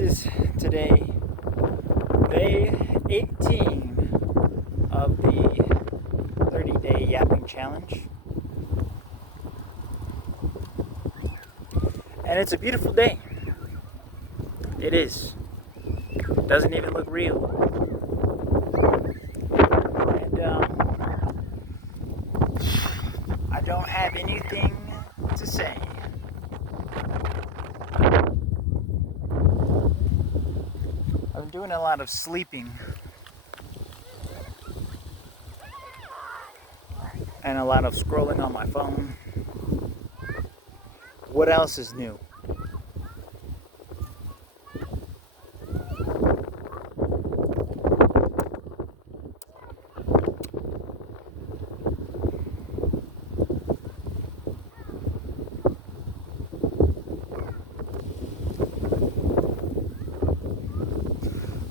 is today day 18 of the 30-day yapping challenge. And it's a beautiful day. It is. It doesn't even look real. And I don't have anything to say. I'm doing a lot of sleeping and a lot of scrolling on my phone. What else is new?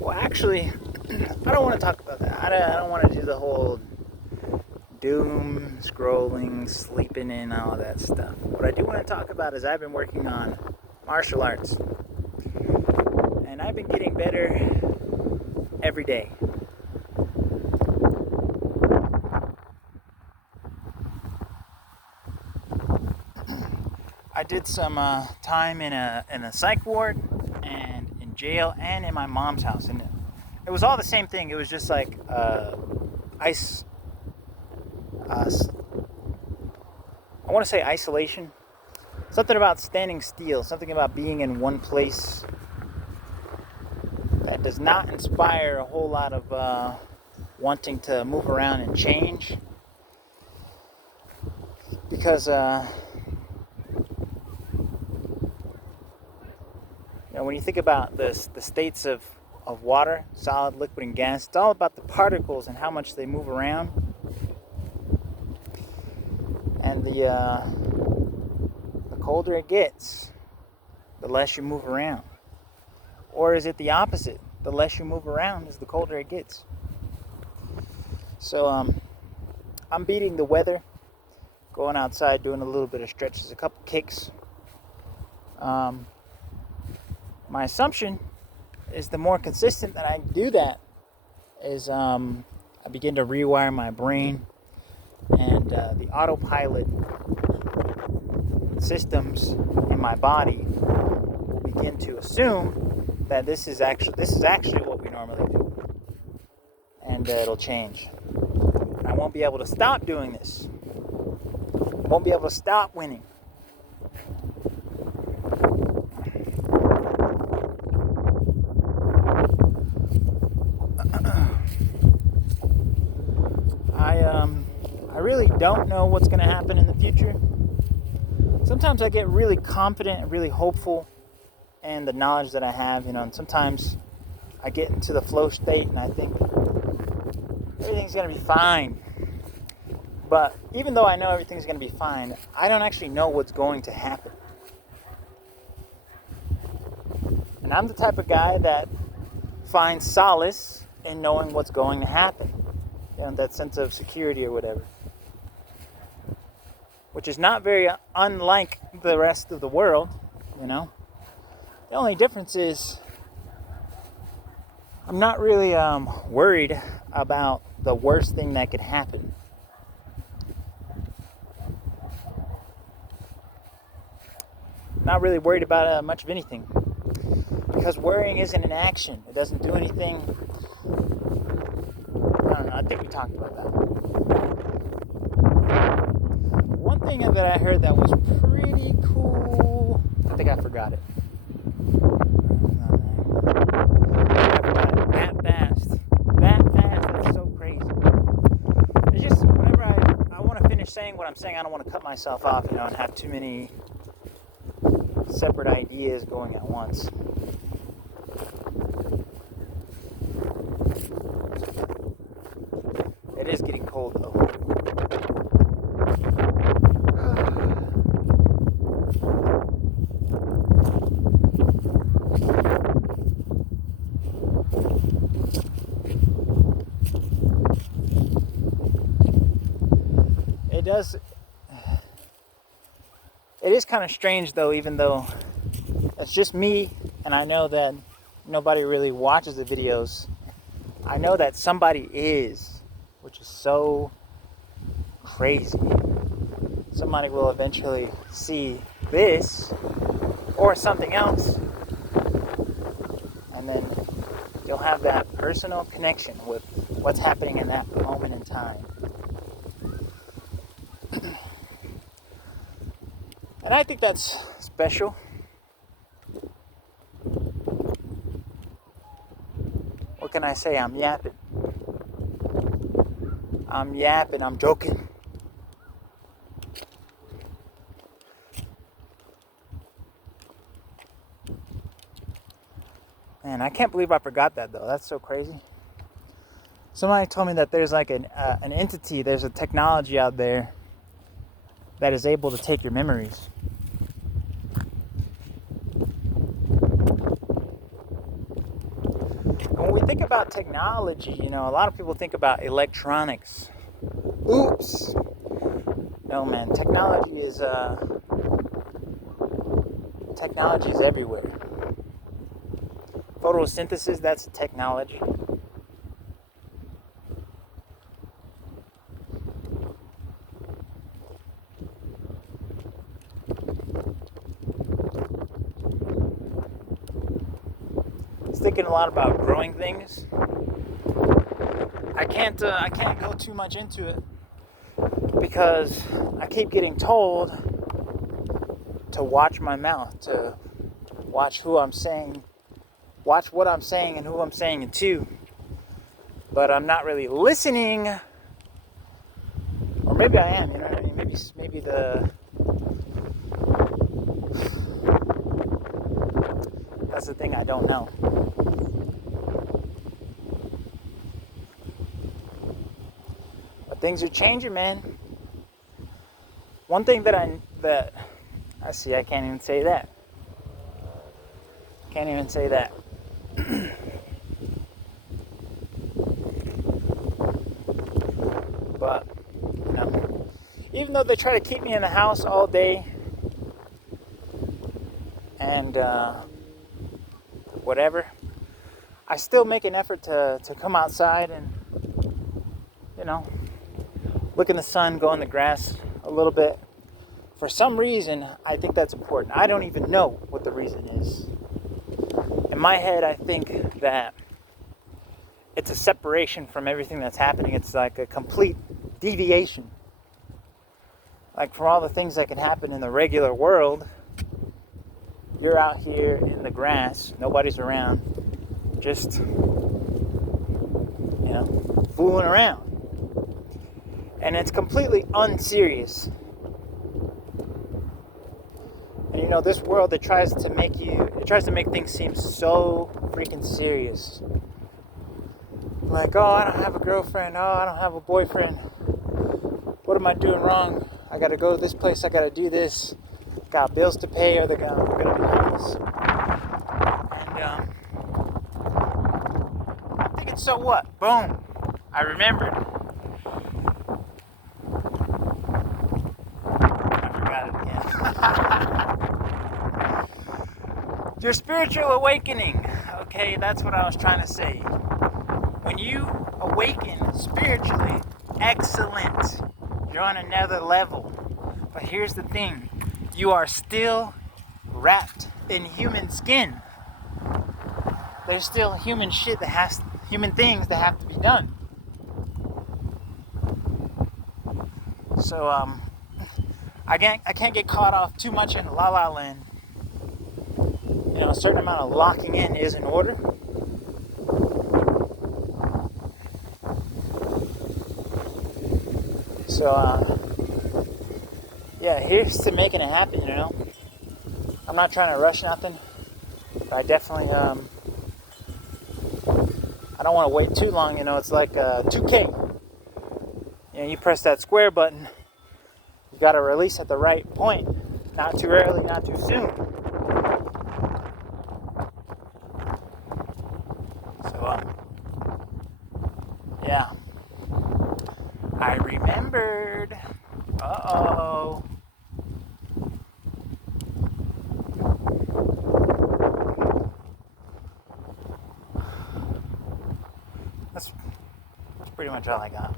Well, actually, I don't want to talk about that. I don't want to do the whole doom scrolling, sleeping in, all that stuff. What I do want to talk about is I've been working on martial arts. And I've been getting better every day. I did some time in a psych ward and in jail and in my mom's house, and it was all the same thing. It was just like ice. I want to say isolation. Something about standing still. Something about being in one place that does not inspire a whole lot of wanting to move around and change. Because when you think about the states of water, solid, liquid, and gas, it's all about the particles and how much they move around. And the colder it gets, the less you move around. Or is it the opposite? The less you move around is the colder it gets. So I'm beating the weather, going outside, doing a little bit of stretches, a couple kicks. My assumption is the more consistent that I do that is I begin to rewire my brain, and the autopilot systems in my body begin to assume that this is actually what we normally do, and it'll change. I won't be able to stop doing this. Won't be able to stop winning. I really don't know what's going to happen in the future. Sometimes I get really confident and really hopeful in the knowledge that I have, and sometimes I get into the flow state and I think everything's going to be fine. But even though I know everything's going to be fine, I don't actually know what's going to happen. And I'm the type of guy that finds solace in knowing what's going to happen. That sense of security or whatever. Which is not very unlike the rest of the world, The only difference is I'm not really worried about the worst thing that could happen. Not really worried about much of anything. Because worrying isn't an action. It doesn't do anything. I don't know, I think we talked about that. One thing that I heard that was pretty cool, I think I forgot it. That fast, that's so crazy. It's just, whenever I want to finish saying what I'm saying, I don't want to cut myself off, and have too many separate ideas going at once. It is getting cold though. It is kind of strange though, even though it's just me, and I know that nobody really watches the videos, I know that somebody is, which is so crazy. Somebody will eventually see this or something else, and then you'll have that personal connection with what's happening in that moment in time. And I think that's special. What can I say? I'm yapping. I'm joking. Man, I can't believe I forgot that though. That's so crazy. Somebody told me that there's like an entity, there's a technology out there that is able to take your memories. When we think about technology, a lot of people think about electronics. Oops. No, man, technology is everywhere. Photosynthesis, that's a technology. It's thinking a lot about growing things. I can't go too much into it because I keep getting told to watch my mouth, to watch who I'm saying, watch what I'm saying and who I'm saying it to. But I'm not really listening, or maybe I am. You know what I mean? Maybe that's the thing I don't know. But things are changing, man. One thing that I see, I can't even say that. Can't even say that. But, even though they try to keep me in the house all day and whatever, I still make an effort to come outside and, look in the sun, go in the grass a little bit. For some reason, I think that's important. I don't even know what the reason is. In my head, I think that it's a separation from everything that's happening. It's like a complete deviation. Like from all the things that can happen in the regular world, you're out here in the grass, nobody's around, just, fooling around. And it's completely unserious. And this world that tries to make things seem so freaking serious. Like, oh, I don't have a girlfriend, oh, I don't have a boyfriend. What am I doing wrong? I gotta go to this place, I gotta do this. Got bills to pay, or they're gonna be homeless. And I'm thinking, so what? Boom. I remembered. Your spiritual awakening. Okay, that's what I was trying to say. When you awaken spiritually, excellent. You're on another level. But here's the thing. You are still wrapped in human skin. There's still human things that have to be done. So I can't get caught off too much in La La Land. A certain amount of locking in is in order. So, here's to making it happen, I'm not trying to rush nothing. But I definitely, I don't want to wait too long, it's like 2K. You press that square button, you got to release at the right point. Not too early, not too soon. I remembered. Uh-oh. That's pretty much all I got.